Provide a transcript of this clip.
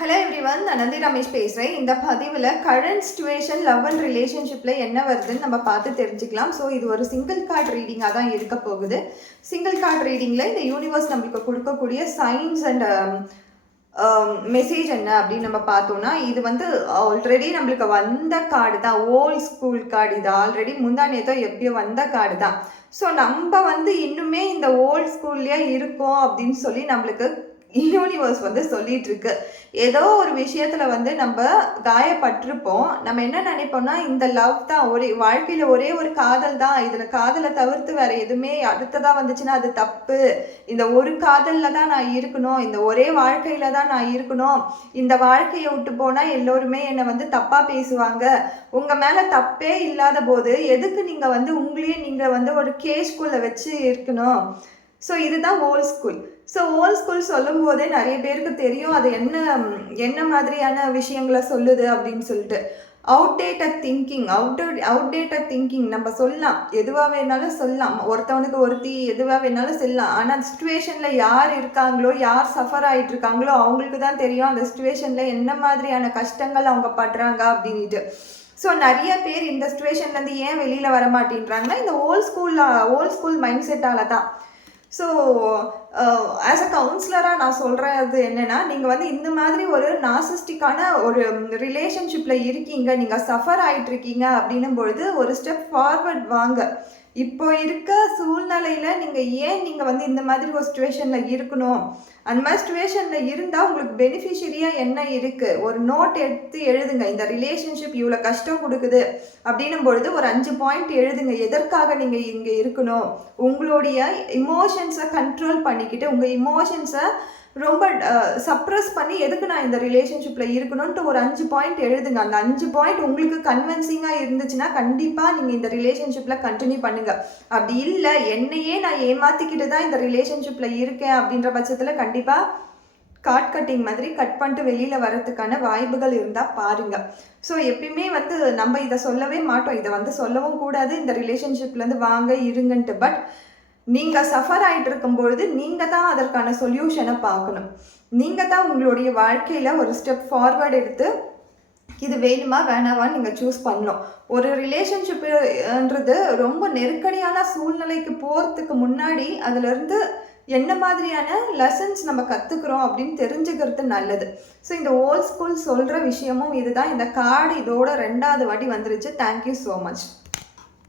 Hello everyone, நான் நந்தி ரமேஷ் பேசுகிறேன். இந்த பதிவில் கரண்ட் சிச்சுவேஷன் லவ் அண்ட் ரிலேஷன்ஷிப்பில் என்ன வருதுன்னு நம்ம பார்த்து தெரிஞ்சுக்கலாம். ஸோ இது ஒரு சிங்கிள் கார்டு ரீடிங்காக தான் இருக்க போகுது. சிங்கிள் கார்டு ரீடிங்கில் இந்த யூனிவர்ஸ் நம்மளுக்கு கொடுக்கக்கூடிய சைன்ஸ் அண்ட் மெசேஜ் என்ன அப்படின்னு நம்ம பார்த்தோம்னா, இது ஆல்ரெடி நம்மளுக்கு வந்த கார்டு தான். Old school card. இது ஆல்ரெடி முந்தானேதோ எப்பயோ வந்த கார்டு தான். ஸோ நம்ம இன்னுமே இந்த ஓல்ட் ஸ்கூல்லையே இருக்கோம் அப்படின்னு சொல்லி நம்மளுக்கு யூனிவர்ஸ் சொல்லிட்டு இருக்கு. ஏதோ ஒரு விஷயத்துல நம்ம காயப்பட்டிருப்போம். நம்ம என்ன நினைப்போம்னா, இந்த லவ் தான், ஒரே வாழ்க்கையில ஒரே ஒரு காதல் தான், இதுல காதலை தவிர்த்து வேற எதுவுமே அடுத்ததா வந்துச்சுன்னா அது தப்பு, இந்த ஒரு காதல்ல தான் நான் இருக்கணும், இந்த ஒரே வாழ்க்கையில தான் நான் இருக்கணும், இந்த வாழ்க்கையை விட்டு போனா எல்லோருமே என்னை தப்பா பேசுவாங்க, உங்க மேல தப்பே இல்லாத போது எதுக்கு நீங்க உங்களையே நீங்க ஒரு கேஸ்குள்ள வச்சு இருக்கணும். ஸோ இதுதான் old school. So old school சொல்லும் போதே நிறைய பேருக்கு தெரியும் அது என்ன மாதிரியான விஷயங்களை சொல்லுது அப்படின்னு சொல்லிட்டு. அவுடேட்டட் திங்கிங் நம்ம சொல்லலாம், எதுவாக வேணாலும் சொல்லலாம், ஒருத்தவனுக்கு ஒருத்தி எதுவாக வேணாலும் சொல்லலாம். ஆனால் அந்த சுச்சுவேஷனில் யார் இருக்காங்களோ, யார் சஃபர் ஆகிட்டு இருக்காங்களோ அவங்களுக்கு தான் தெரியும் அந்த சுச்சுவேஷனில் என்ன மாதிரியான கஷ்டங்கள் அவங்க படுறாங்க அப்படின்ட்டு. ஸோ நிறைய பேர் இந்த சுச்சுவேஷன்லேருந்து ஏன் வெளியில் வர மாட்டேன்றாங்கன்னா, இந்த ஓல்ட் ஸ்கூல் மைண்ட் செட்டால் தான். ஸோ ஆஸ் அ கவுன்சிலராக நான் சொல்கிறது என்னென்னா, நீங்கள் இந்த மாதிரி ஒரு நார்சிஸ்டிக்கான ஒரு ரிலேஷன்ஷிப்பில் இருக்கீங்க, நீங்கள் சஃபர் ஆகிட்டுருக்கீங்க அப்படின்னும் பொழுது ஒரு ஸ்டெப் ஃபார்வர்ட் வாங்க. இப்போ இருக்க சூழ்நிலையில் நீங்கள் இந்த மாதிரி ஒரு சுச்சுவேஷனில் இருக்கணும், அந்த மாதிரி சுச்சுவேஷனில் இருந்தால் உங்களுக்கு பெனிஃபிஷரியாக என்ன இருக்குது, ஒரு நோட் எடுத்து எழுதுங்க. இந்த ரிலேஷன்ஷிப் இவ்வளோ கஷ்டம் கொடுக்குது அப்படின்னும் பொழுது ஒரு 5 பாயிண்ட் எழுதுங்க. எதற்காக நீங்கள் இங்கே இருக்கணும், உங்களுடைய இமோஷன்ஸை கண்ட்ரோல் பண்ணிக்கிட்டு, உங்கள் இமோஷன்ஸை ரொம்ப சப்ரஸ் பண்ணி எதுக்கு நான் இந்த ரிலேஷன்ஷிப்பில் இருக்கணும்ன்ட்டு ஒரு 5 பாயிண்ட் எழுதுங்க. அந்த 5 பாயிண்ட் உங்களுக்கு கன்வின்சிங்காக இருந்துச்சுன்னா கண்டிப்பாக நீங்கள் இந்த ரிலேஷன்ஷிப்பில் கண்டினியூ பண்ணுங்கள். அப்படி இல்லை, என்னையே நான் ஏமாற்றிக்கிட்டு தான் இந்த ரிலேஷன்ஷிப்பில் இருக்கேன் அப்படின்ற பட்சத்தில் கண்டிப்பாக கார்ட் கட்டிங் மாதிரி கட் பண்ணிட்டு வெளியில் வரதுக்கான வாய்ப்புகள் இருந்தால் பாருங்கள். ஸோ எப்பயுமே நம்ம இதை சொல்லவே மாட்டோம், இதை சொல்லவும் கூடாது, இந்த ரிலேஷன்ஷிப்லேருந்து வாங்க இருங்கன்ட்டு. பட் நீங்கள் சஃபர் ஆகிட்டு இருக்கும்பொழுது நீங்கள் தான் அதற்கான சொல்யூஷனை பார்க்கணும். நீங்கள் தான் உங்களுடைய வாழ்க்கையில் ஒரு ஸ்டெப் ஃபார்வர்ட் எடுத்து இது வேணுமா வேணாவான்னு நீங்கள் சூஸ் பண்ணணும். ஒரு ரிலேஷன்ஷிப்புன்றது ரொம்ப நெருக்கடியான சூழ்நிலைக்கு போகிறதுக்கு முன்னாடி அதிலிருந்து என்ன மாதிரியான லெசன்ஸ் நம்ம கற்றுக்குறோம் அப்படின்னு தெரிஞ்சுக்கிறது நல்லது. ஸோ இந்த ஓல்ட் ஸ்கூல் சொல்கிற விஷயமும் இதுதான். இந்த கார்டு இதோட 2வது வாட்டி வந்துருச்சு. Thank you so much.